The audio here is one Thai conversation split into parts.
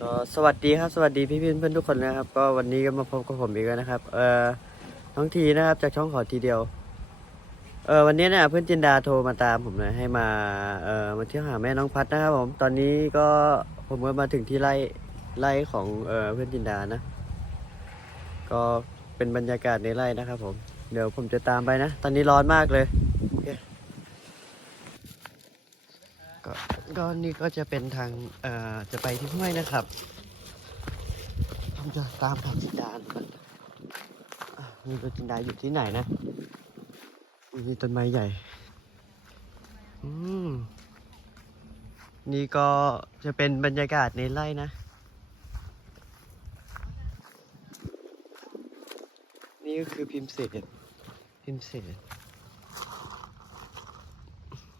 ก็สวัสดีครับสวัสดีพี่พี่เพื่อนทุกคนนะครับ ก็วันนี้ก็มาพบกับผมอีกแล้วนะครับ เอ่อน้องทีนะครับจากช่องขอทีเดียว เออวันนี้เนี่ยเพื่อนจินดาโทรมาตามผมนะให้มาเอ่อมาเที่ยวหาแม่น้องพัดนะครับผมตอนนี้ก็ผมก็มาถึงที่ไร่ไร่ของเอ่อเพื่อนจินดานะ ก็เป็นบรรยากาศในไร่นะครับ ผมเดี๋ยวผมจะตามไปนะ ตอนนี้ร้อนมากเลยโอเค ก็ก็นี่ก็จะเป็นทางเอ่อจะไปที่ห้วยนะครับผมจะตามทางจินดาก่อนอะนี่ก็จินดาอยู่ที่ไหนนะมีต้นไม้ใหญ่ อืมนี่ก็จะเป็นบรรยากาศในไร่นะ นี่ก็คือพิมพ์เศษพิมพ์เศษ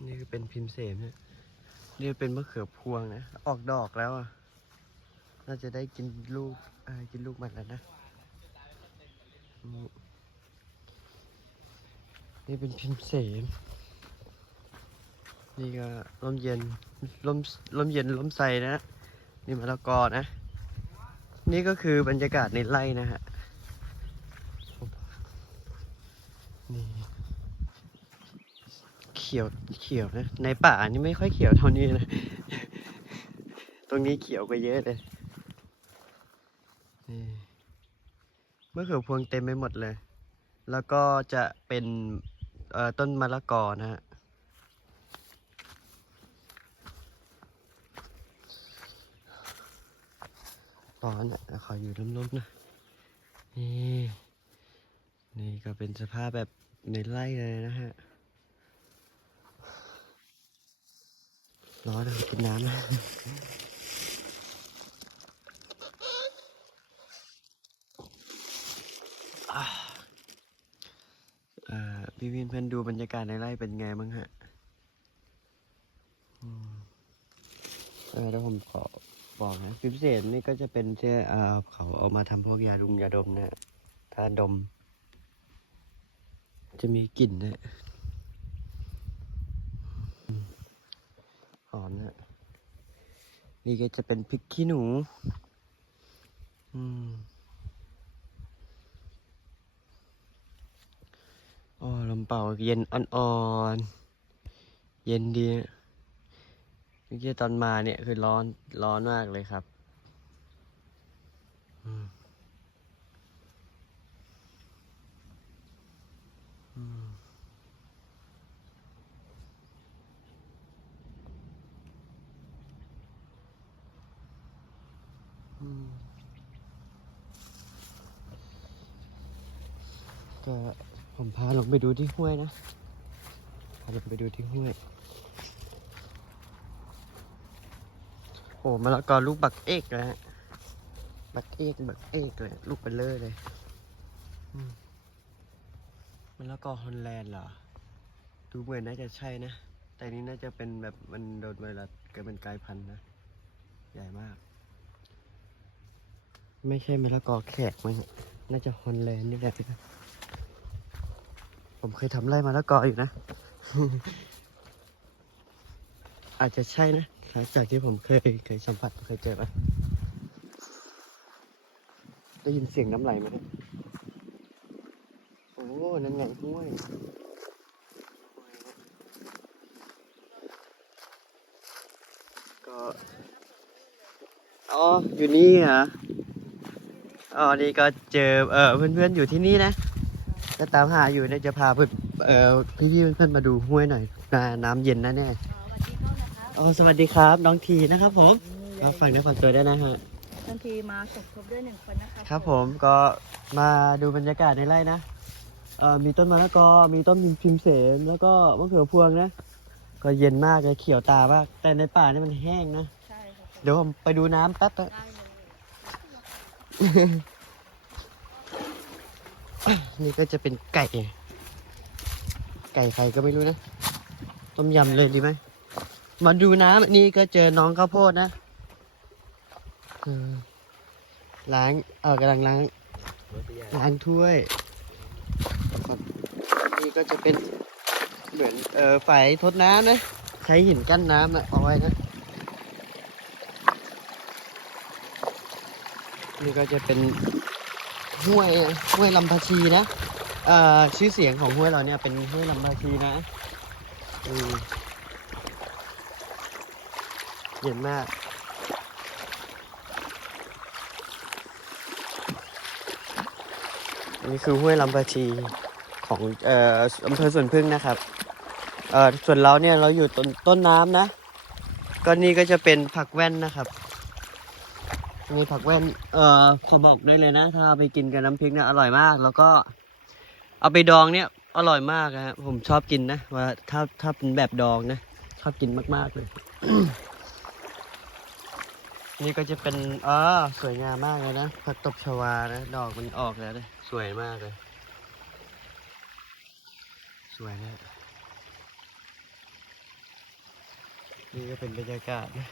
นี่คือเป็นพิมพ์เศษนะ นี่เป็นมะเขือพวงนะ ออกดอกแล้วอะ น่าจะได้กินลูกกินลูกมันแล้วนะ นี่เป็นพิมเสนนี่ก็ลมเย็นลมลมเย็นลมใสนะ นี่มะละกอนะ นี่ก็คือบรรยากาศในไร่นะฮะ นี่ เขียวเขียวนะในป่านี่ไม่ค่อยเขียวเท่านี้นะ ตรงนี้เขียวกว่าเยอะเลยนี่มะเขือพวงเต็มไปหมดเลย แล้วก็จะเป็นต้นมะละกอนะฮะร้อนอะขออยู่ร่มๆนะนี่นี่ก็เป็นสภาพแบบในไร่เลยนะฮะ ร้อนเลยกินน้ำนะอ่าเอ่อพี่วินเพื่อนดูบรรยากาศในไร่เป็นไงบ้างฮะอืมเออแล้วผมขอบอกนะพิเศษนี่ก็จะเป็นที่เอ่อเขาเอามาทำพวกยาดุมยาดมนะถ้าดม จะมีกลิ่นนะอืมหอมนะ นี่ก็จะเป็นพริกขี้หนู อืมโอ้ลมเป่าเย็นอ่อนๆ เย็นดีเมื่อกี้ตอนมาเนี่ยคือร้อนร้อนมากเลยครับ ก็ผมพาลงไปดูที่ห้วยนะ พาลงไปดูที่ห้วย โอ้มะละกอลูกบักเอกเลยฮะ บักเอกบักเอกเลย ลูกเบลเลอร์เลยอืมมะละกอฮอลแลนด์เหรอ ดูเหมือนน่าจะใช่นะ แต่นี่น่าจะเป็นแบบมันโดนไวรัสเกิดเป็นกลายพันธุ์นะ ใหญ่มาก ไม่ใช่มะละกอแขกมั้งน่าจะฮอลแลนด์นี่แหละพี่นะ ผมเคยทำไร่มะละกออยู่นะ อาจจะใช่นะหลังจากที่ผมเคยเคยสัมผัสเคยเจอมาได้ยินเสียงน้ำไหลไหมโอ้นั่นไงห้วยก็อ๋ออยู่นี่เหรออ๋อนี่ก็เจอเออเพื่อนๆอยู่ที่นี่นะ ก็ตามหาอยู่เนี่ยจะพาเพื่อนเอ่อพี่ๆเพื่อนๆมาดูห้วยหน่อยน้ำน้ำเย็นนะเนี่ยอ๋อสวัสดีครับ น้องทีนะครับ ผมก็ฝากเนื้อฝากตัวด้วยนะฮะ บางทีมาสมทบด้วยหนึ่งคนนะคะครับผมก็มาดูบรรยากาศในไร่นะเอ่อมีต้นมะละกอ มีต้นพิมเสนแล้วก็มะเขือพวงนะ ก็เย็นมากเลยเขียวตามาก แต่ในป่านี่มันแห้งนะ ใช่ค่ะเดี๋ยวผมไปดูน้ำแป๊บนะ ได้เลย นี่ก็จะเป็นไก่ ไก่ใครก็ไม่รู้นะ ต้มยำเลยดีไหม มาดูน้ำนี่ก็เจอน้องข้าวโพดนะล้าง เออกำลังล้าง ล้างถ้วย นี่ก็จะเป็นเหมือน เออฝายทดน้ำนะ ใช้หินกั้นน้ำนะเอาไว้นะ นี่ก็จะเป็น ห้วยห้วยลำพาชีนะเอ่อชื่อเสียงของห้วยเราเนี่ยเป็นห้วยลำพาชีนะอืมเย็นมากอันนี้คือห้วยลำพาชีของเอ่ออำเภอสวนพึ่งนะครับเอ่อส่วนเราเนี่ยเราอยู่ต้นต้นน้ำนะก็นี่ก็จะเป็นผักแว่นนะครับ มีผักแว่น เอ่อขอบอกได้เลยนะ ถ้าเอาไปกินกับน้ำพริกเนี่ยอร่อยมาก แล้วก็ เอาไปดองเนี่ย อร่อยมากนะฮะผมชอบกินนะว่าถ้าถ้าเป็นแบบดองนะชอบกินมากๆเลย นี่ก็จะเป็นอ๋อสวยงามมากเลยนะผักตบชวานะดอกมันออกแล้วเลยสวยมากเลย สวยนะนี่ก็เป็นบรรยากาศนะ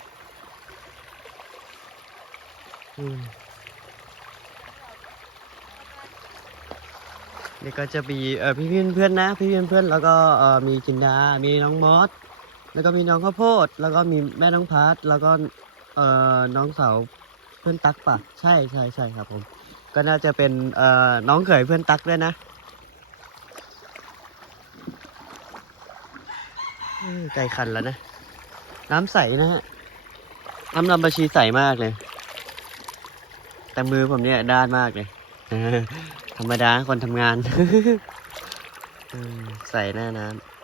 นี่ก็จะมีเออพี่พี่เพื่อนๆนะ พี่พี่เพื่อนๆแล้วก็เออมีจินดา มีน้องมอสแล้วก็มีน้องข้าวโพด แล้วก็มีแม่น้องพัดแล้วก็เอ่อน้องสาวเพื่อนตักปะใช่ใช่ใช่ครับผม ก็น่าจะเป็นเอ่อน้องเขยเพื่อนตักด้วยนะเออใจคันแล้วนะ น้ำใสนะฮะน้ำลำบาชีใสมากเลย แต่มือผมเนี่ยด้านมากเลยธรรมดาคนทำงานใส่หน้าน้ำ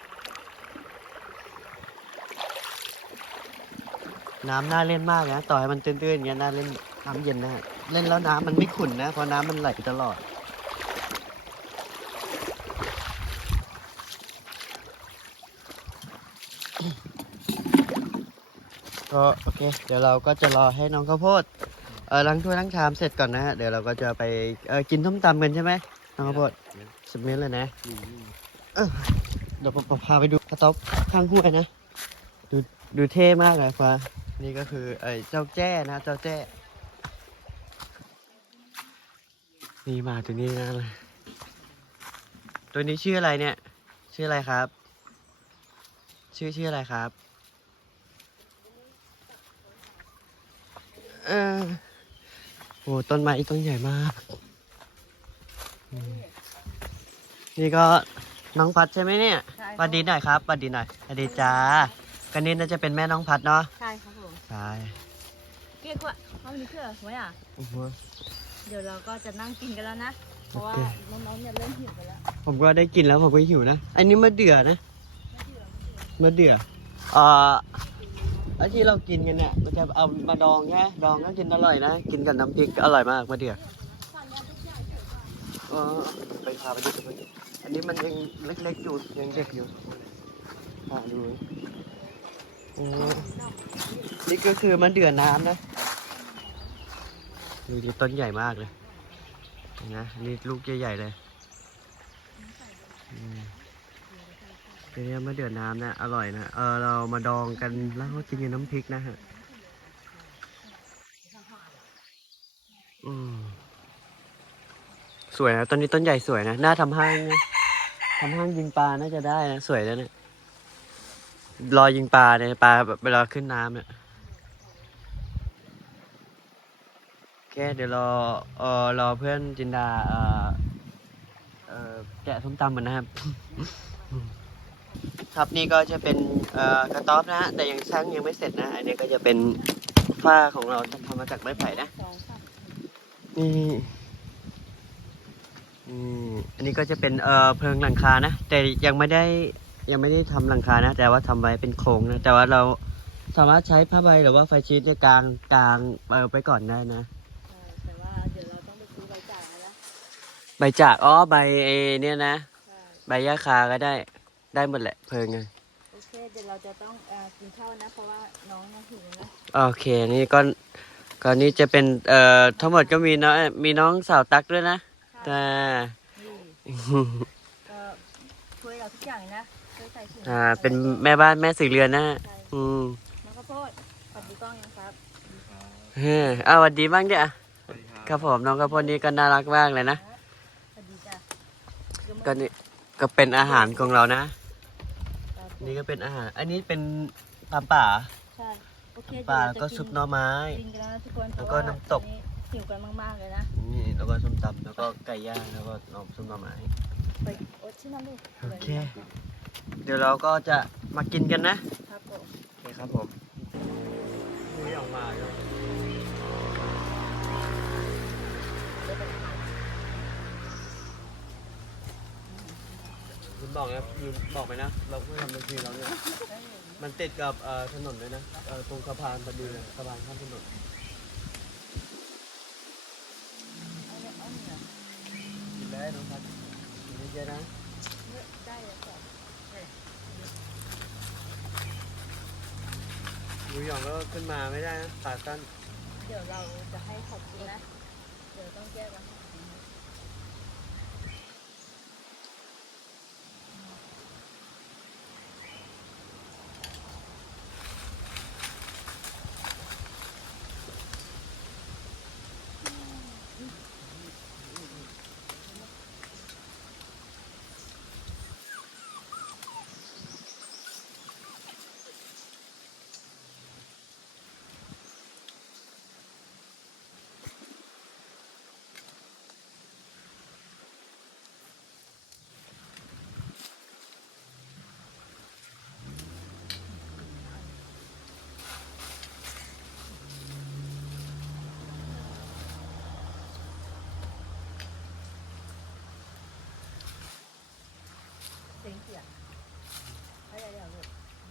น้ำน่าเล่นมากนะต่อให้มันตื้นๆอย่างเงี้ยน่าเล่นน้ำเย็นนะเล่นแล้วน้ำมันไม่ขุ่นนะเพราะน้ำมันไหลตลอดก็โอเค เดี๋ยวเราก็จะรอให้น้องข้าวโพด เออล้างถ้วยล้างชามเสร็จก่อนนะฮะเดี๋ยวเราก็จะไปเออกินส้มตำกันใช่ไหมน้องข้าวโพดสิบเมตรเลยนะเออเดี๋ยวผมพาไปดูกระต๊อบข้างห้วยนะดูดูเท่มากเลยฟ้านี่ก็คือไอ้เจ้าแจ้นะเจ้าแจ้นี่มาตัวนี้นะเลยตัวนี้ชื่ออะไรเนี่ย ชื่ออะไรครับ ชื่อชื่ออะไรครับ เออ โอ้ต้นไม้ต้นใหญ่มากอืมนี่ก็น้องพัดใช่ไหมเนี่ยใช่สวัสดีหน่อยครับสวัสดีหน่อยสวัสดีจ้ากันนี้น่าจะเป็นแม่น้องพัดเนาะใช่ครับผมใช่เรียกว่าเขามีเครื่องไว้อะ โอ้โห เดี๋ยวเราก็จะนั่งกินกันแล้วนะ เพราะว่าโอเค น้องๆเนี่ยเริ่มหิวกันแล้วผมก็ได้กินแล้วผมก็หิวนะ อันนี้มะเดื่อนะมะเดื่อเอ่อ ไอ้ที่เรากินกันเนี่ยมันจะเอามาดองใช่ไหมดองก็กินอร่อยนะ กินกับน้ำพริกอร่อยมากมะเดื่อเออไปพาไปดูอันนี้มันยังเล็กๆอยู่ยังเด็กอยู่พาดูโอ้นี่ก็คือมะเดื่อน้ำนะดูดิต้นใหญ่มากเลยนะนี่ลูกใหญ่ๆเลยอืม เป็นเนี่ยมะเดื่อน้ำนะ อร่อยนะ เออเรามาดองกันแล้วก็กินกับน้ำพริกนะฮะ อืมสวยนะต้นนี้ต้นใหญ่สวยนะ น่าทำห้างนะทำห้างยิงปลาน่าจะได้นะ สวยแล้วเนี่ยรอยิงปลาเนี่ยปลาแบบเวลาขึ้นน้ำเนี่ยโอเคเดี๋ยวรอเออรอเพื่อนจินดาเออเออแกะส้มตำมันนะครับ ครับนี่ก็จะเป็นเอ่อกระต๊อบนะฮะแต่ยังสร้างยังไม่เสร็จนะอันนี้ก็จะเป็นฝ้าของเราจะทำมาจากไม้ไผ่นะสองสามนี่อืมอันนี้ก็จะเป็นเอ่อเพลิงหลังคานะแต่ยังไม่ได้ยังไม่ได้ทำหลังคานะ แต่ว่าทำไว้เป็นโครงนะแต่ว่าเราสามารถใช้ผ้าใบหรือว่าไฟชีตเนี่ยกลางกลางเออไปก่อนได้นะใช่แต่ว่าเดี๋ยวเราต้องไปซื้อใบจ่ายแล้วใบจากอ๋อใบเอเนี่ยนะใช่ใบยาคาก็ได้ ได้หมดแหละเพลิงไงโอเคเดี๋ยวเราจะต้องเอ่อกินข้าวนะ เพราะว่าน้องยังหิวนะโอเคนี่ก็ก็นี่จะเป็นเอ่อทั้งหมดก็มีน้องมีน้องสาวตักด้วยนะใช่แต่ นี่ก็ช่วยเราทุกอย่างเลยนะช่วยใส่ถุงอ่าเป็นแม่บ้านแม่สีเรือนนะฮะใช่อืมน้องข้าวโพดขอบคุณกล้องยังครับเฮ้ยอ้าวสวัสดีบ้างเดี๋ยวครับผมน้องกระพลนี่ก็น่ารักมากเลยนะ สวัสดีจ้ะก็นี่ก็เป็นอาหารของเรานะครับผม นี่ก็เป็นอาหาร อันนี้เป็นตามป่า ใช่โอเคป่าเดี๋ยวก็เรจะซุปหน่อไม้ กินกันแล้วนะทุกคนแล้วก็เพราะาน้ำตกอัหิวกันมากๆเลยนะนี่แล้วก็ส้มตำแล้วก็ไก่ย่างแล้วก็น้ำส้มหน่อไม้ ไปโอ๊ตชื่อนั่นลูกโอเค เดี๋ยวเราก็จะมากินกันนะ ครับผม โอเคครับผมนี่ออกมา บอกนะลืมบอกไปนะ เราเพิ่งทำบัญชีเราเนี่ย มันติดกับเอ่อถนนด้วยนะเอ่อตรงสะพานพอดีเลยสะพานข้ามถนนเอาเนี่ยเอกินเลยน้องพัดกินเยอะๆนะ ได้เลยค่ะหมูหยองก็ขึ้นมาไม่ได้นะขาสั้น เดี๋ยวเราจะให้ขอบคุณนะ เดี๋ยวต้องแก้กัน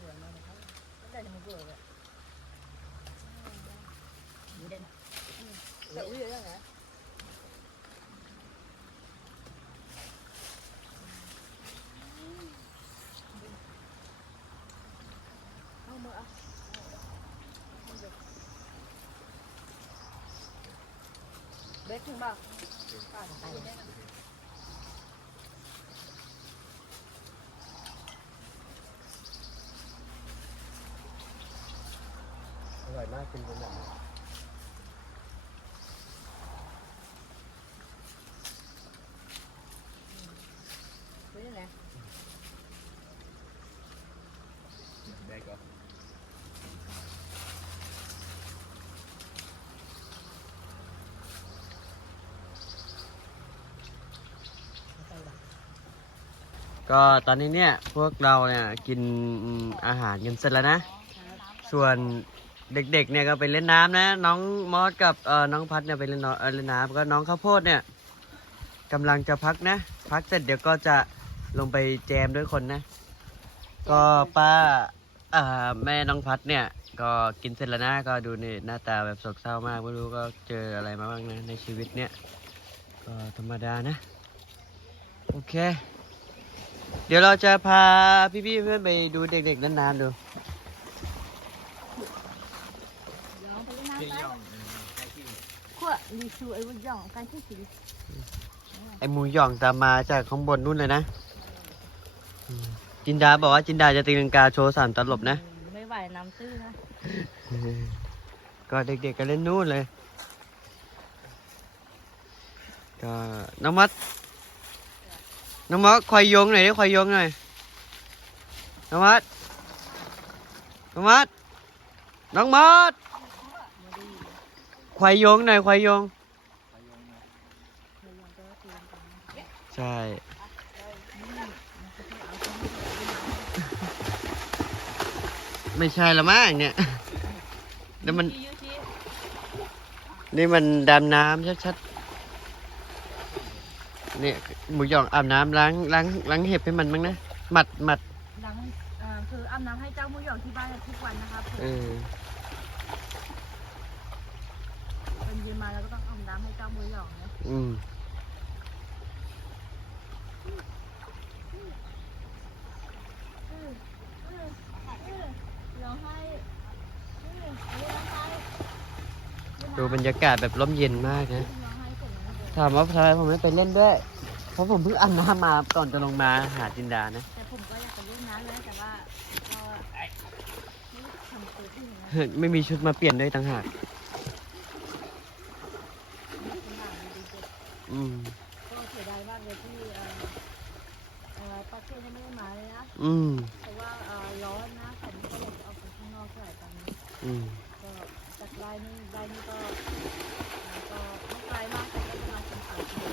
มือนมันเขาไม่ได้จะมาเบื่อเลยอยู่ได้นะแต่ อุ้ยเรื่องนะเอามือเอาเบรกถึงบ้างไปได้อร่อยมากกินเป็นแบบนี้ไปได้ไหนได้ก็ก็ตอนนี้เนี่ยพวกเราเนี่ยกินอาหารกันเสร็จแล้วนะ ส่วน เด็กๆเนี่ยก็ไปเล่นน้ำนะ น้องมอสกับเอ่อน้องพัดเนี่ยไปเล่นน้ำเอ่อเล่นน้ำก็น้องข้าวโพดเนี่ยกำลังจะพักนะ พักเสร็จเดี๋ยวก็จะลงไปแจมด้วยคนนะ ก็ป้าเอ่อแม่น้องพัดเนี่ย ก็กินเสร็จแล้วนะก็ดูนี่หน้าตาแบบโศกเศร้ามากไม่รู้ก็เจออะไรมาบ้างนะในชีวิตเนี่ย ก็ธรรมดานะ โอเค เดี๋ยวเราจะพาพี่ๆเพื่อนไปดูเด็กๆนานๆดู น้องไปเล่นน้ำไป ขั้วรีชูไอ้วุ้นย่องการที่สีไอหมูหย่องตามมาจากข้างบนนู่นเลยนะอืมจินดาบอกว่าจินดาจะตีลังกาโชว์สามตลบนะ ไม่ไหวน้ำตื้อนะ ก็เด็กๆก็เล่นนู่นเลย ก็น้องมัด น้องมัดคอยโยงหน่อยดิคอยโยงหน่อย น้องมัด น้องมัด น้องมัด ควายโยงหน่อยควายโยง ใช่ ไม่ใช่ละมั้งเนี่ยแล้วมันยูชีนี่มันดำน้ำชัดๆเนี่ยหมูหยองอาบน้ำล้างล้างล้างเห็บให้มันบ้างนะหมัดหมัดล้างอ่าคืออาบน้ำให้เจ้ามุ้ยหยองที่บ้านทุกวันนะครับผมเออ เป็นเย็นมา แล้วก็ต้องอาบน้ำให้เจ้ามุ้ยหยองนะอืมร้องไห้ร้องไห้ดูบรรยากาศแบบร่มเย็นมากนะร้องไห้เสร็จแล้วถามว่าทำไมผมไม่ไปเล่นด้วย เพราะผมเพิ่งอาบน้ำมาก่อนจะลงมาหาจินดานะ แต่ผมก็อยากไปเล่นน้ำนะแต่ว่าก็ไม่ทำตัวที่อย่างนั้นไม่มีชุดมาเปลี่ยนด้วยต่างหาก อืมเพราะว่าร้อนนะผมก็เลยจะออกไปข้างนอกเท่าไหร่ตอนนี้อืมก็จากไร่นี่ไร่นี่ก็ก็ไม่ไกลมากแต่ก็ประมาณสองสามกิโล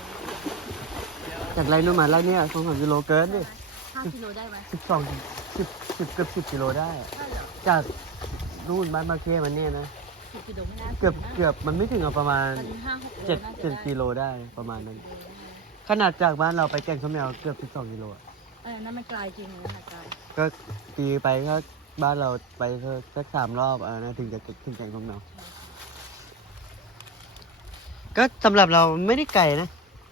จากไรนู้นมาไรเนี่ยสองสามกิโลเกินดิห้ากิโลได้ไหมสิบสองสิบสิบเกือบสิบกิโลได้ ใช่เหรอจากนู่นบ้านมาเคมันเนี่ยนะเกือบเกือบมันไม่ถึงเอาประมาณห้กเจ็ดเจ็ดกิโลได้ประมาณนั้น ขนาดจากบ้านเราไปแก่งสมแนวเกือบสิบสองกิโลอะ ออนั่นมันไกลจริงเลยนะไกลก็ตีไปก็บ้านเราไปสักสามรอบอะนะถึงจะถึงแก่งส้มแมวก็สำหรับเราไม่ได้ไกลนะ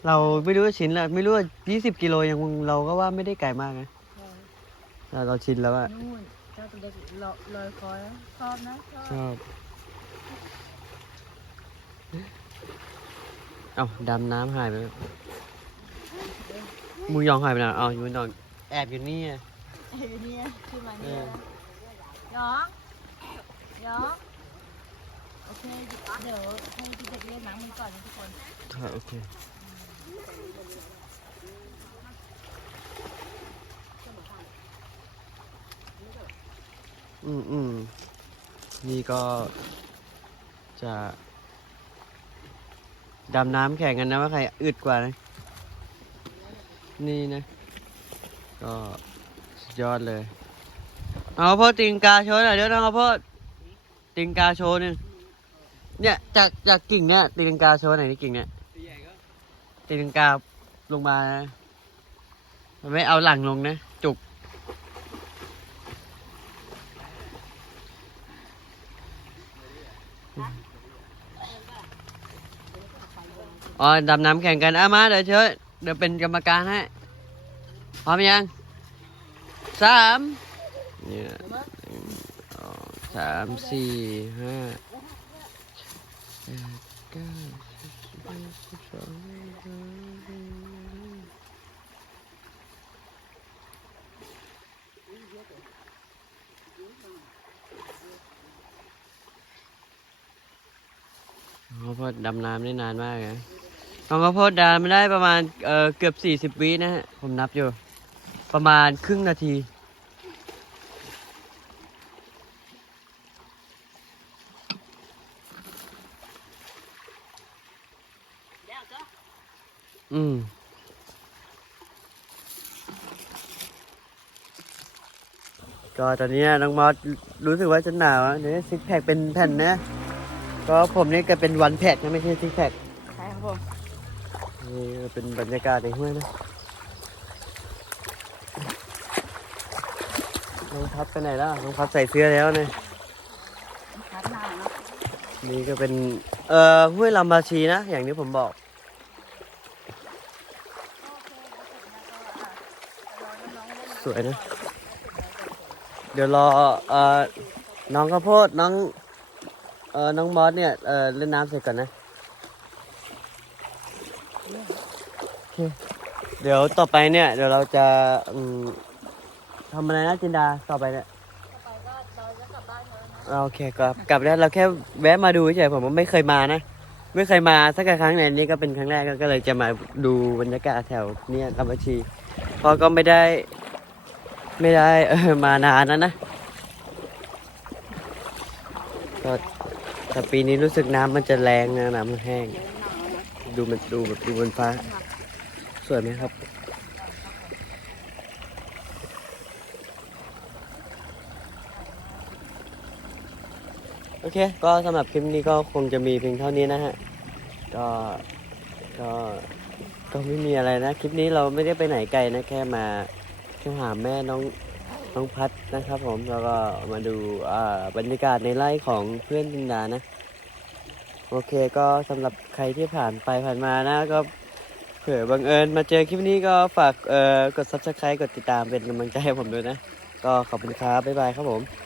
เราไม่รู้ว่าชิ้นละไม่รู้ว่ายี่สิบกิโลยังเราก็ว่าไม่ได้ไกลมากนะแต่เราชินแล้วอะนู่นเจ้าตัวเล็กลอยลอยคอยชอบนะชอบชอบเอ้าดำน้ำหายไปแล้วหมูยองหายไปแล้วอ๋ออยู่บนนอนแอบอยู่นี่อะเอ้ยเนี่ยขึ้นมาเนี่ยเออน้องน้องโอเคเดี๋ยวให้พี่เด็กเล่นน้ำมันก่อนนะทุกคนค่ะโอเคอืมอืมนี่ก็จะดำน้ำแข่งกันนะว่าใครอึดกว่านะ นี่นะ ก็สุดยอดเลย เอาพ่อติงกาโชว์หน่อยเดี๋ยวน้องเอาพ่อติงกาโชว์หนึ่งเนี่ยจากจากกิ่งเนี่ยติงกาโชว์หน่อยนี่กิ่งเนี่ยติงกาลงมานะมันไม่เอาหลังลงนะ จุก อ๋อดำน้ำแข่งกันอะมาเดี๋ยวเชิญเดี๋ยวเป็นกรรมการให้ พร้อมยังสามเนี่ยสองสามสี่ห้าแปดเก้าสิบสิบเอ็ดสิบสองสิบสามอ๋อเพราะดำน้ำได้นานมากนะน้องข้าวโพดดำได้ประมาณเอ่อเกือบสี่สิบวินะฮะ ผมนับอยู่ ประมาณครึ่งนาทีเดี๋ยวก็อืมก็ตอนนี้น้องมอสรู้สึกว่าจะหนาวอะเดี๋ยวซิกแพคเป็นแผ่นนะ ก็ผมนี่ก็เป็นวันแพคนะไม่ใช่ซิกแพคใช่ครับผมนี่ก็เป็นบรรยากาศในห้วยนะ น้องพัดไปไหนแล้วน้องพัดใส่เสื้อแล้วเนี่ยครับนานเนาะนี่ก็เป็น เอ่อห้วยลำบาชีนะ อย่างที่ผมบอกสวยนะเดี๋ยวรอเอ่อน้องข้าวโพดน้องเอ่อน้องมอสเนี่ยเอ่อเล่นน้ำเสร็จก่อนนะเคเดี๋ยวต่อไปเนี่ย เดี๋ยวเราจะอืม ทำอะไรนะจินดาต่อไปเนี่ยต่อไปก็เราจะกลับบ้านแล้วนะอ่าโอเคกลับกลับแล้วเราแค่แวะมาดูเฉยๆผมว่าไม่เคยมานะ ไม่เคยมาสักครั้งในนี้ก็เป็นครั้งแรกก็เลยจะมาดูบรรยากาศแถวเนี่ยลำบากชีเพราะก็ไม่ได้ ไม่ได้เออมานานแล้วนะก็แต่ปีนี้รู้สึกน้ำมันจะแรงนะน้ำมันแห้งเดี๋ยวหนาวนะดูมันดูแบบดูบนฟ้า สวยไหมครับ โอเค ก็สำหรับคลิปนี้ก็คงจะมีเพียงเท่านี้นะฮะ ก็ก็ก็ไม่มีอะไรนะ คลิปนี้เราไม่ได้ไปไหนไกลนะ แค่มาแค่หาแม่น้องน้องพัดนะครับผม แล้วก็มาดูบรรยากาศในไร่ของเพื่อนจินดานะ โอเค ก็สำหรับใครที่ผ่านไปผ่านมานะ ก็เผื่อบังเอิญมาเจอคลิปนี้ก็ฝากเอ่อกด subscribe กดติดตามเป็นกำลังใจให้ผมด้วยนะ ก็ขอบคุณครับ บ๊ายบายครับผม